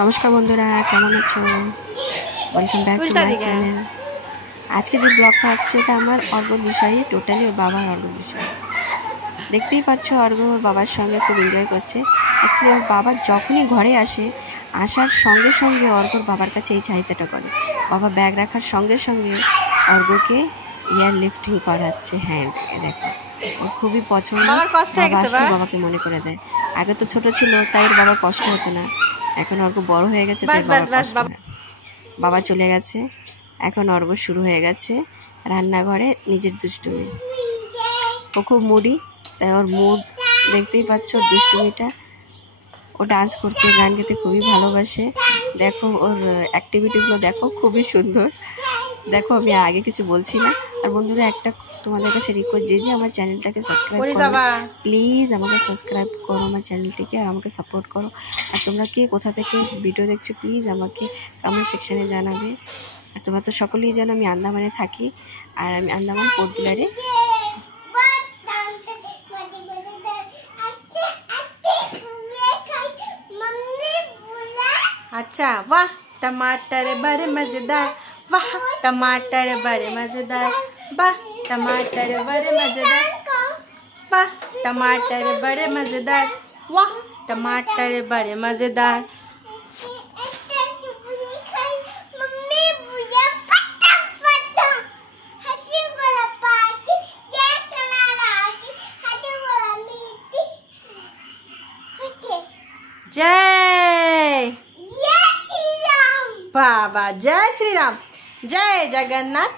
নমস্কার বন্ধুরা, কেমন আছো? Welcome back to my channel. আজকে যে ব্লগটা হচ্ছে এটা আমার অর্ঘ্যর বিষয়ে, টোটালি ওর বাবার অর্ঘ্যর বিষয়ে। দেখতেই পাচ্ছ অর্ঘ্য ওর বাবার সঙ্গে খুব এনজয় করছে। অ্যাকচুয়ালি ওর বাবা যখনই ঘরে আসে, আসার সঙ্গে সঙ্গে অর্ঘ্যর বাবার কাছে এই চাহিদাটা করে। বাবা ব্যাগ রাখার সঙ্গে সঙ্গে অর্ঘ্যকে এয়ার লিফটিং করাচ্ছে হ্যান্ড। দেখো ওর খুবই পছন্দ। বাবাকে মনে করে দেয়। আগে তো ছোট ছিল তাই ওর বাবার কষ্ট হতো না, এখন অর্ঘ্য বড় হয়ে গেছে তাই বাবার কষ্ট হয়। বাবা চলে গেছে, এখন অর্ঘ্য শুরু হয়ে গেছে রান্নাঘরে নিজের দুষ্টুমি। ও খুব মুডি, তাই ওর মুড দেখতেই পাচ্ছ, দুষ্টুমিটা। ও ডান্স করতে, গান গাইতে খুবই ভালোবাসে। দেখো ওর অ্যাক্টিভিটিগুলো দেখো, খুবই সুন্দর। দেখো আমি আগে কিছু বলছি না। আর বন্ধুরা, একটা তোমাদের কাছে রিকোয়েস্ট, যে আমার চ্যানেলটাকে সাবস্ক্রাইব করো, প্লিজ আমাকে সাবস্ক্রাইব করো আমার চ্যানেলটিকে, আর আমাকে সাপোর্ট করো। আর তোমরা কে কোথা থেকে ভিডিও দেখছো প্লিজ আমাকে কমেন্ট সেকশানে জানাবে। আর তোমরা তো সকলেই জানো আমি আন্দামানে থাকি, আর আমি আন্দামান পোর্ট ব্লেয়ারে। अच्छा, वाह टमाटर बड़े मजेदार, वाह टमाटर बड़े मजेदार, वाह टमाटर बड़े मजेदार, वाह टमाटर बड़े मजेदार, वाह टमाटर बड़े मजेदार। जय बाबा, जय श्री राम, जय जगन्नाथ,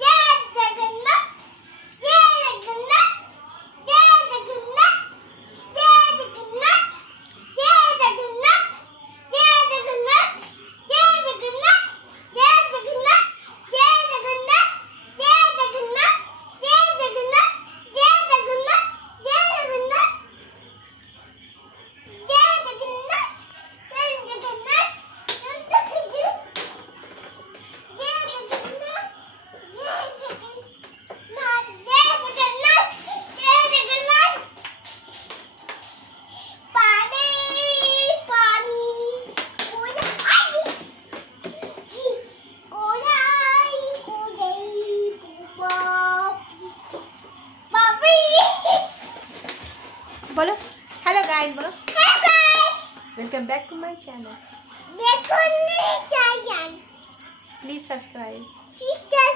जय जगन्नाथ, जय जगन्नाथ, जय जगन्नाथ, जय जगन्नाथ, जय जगन्नाथ, जय जगन्नाथ, जय जगन्नाथ, जय जगन्नाथ, जय जगन्नाथ, जय जगन्नाथ, जय जगन्नाथ, जय जगन्नाथ, जय जगन्नाथ, बोलो हेलो गाइस, बोलो hello guys, welcome back to my channel, देखो नहीं चाहिए, प्लीज सब्सक्राइब। सिस्टर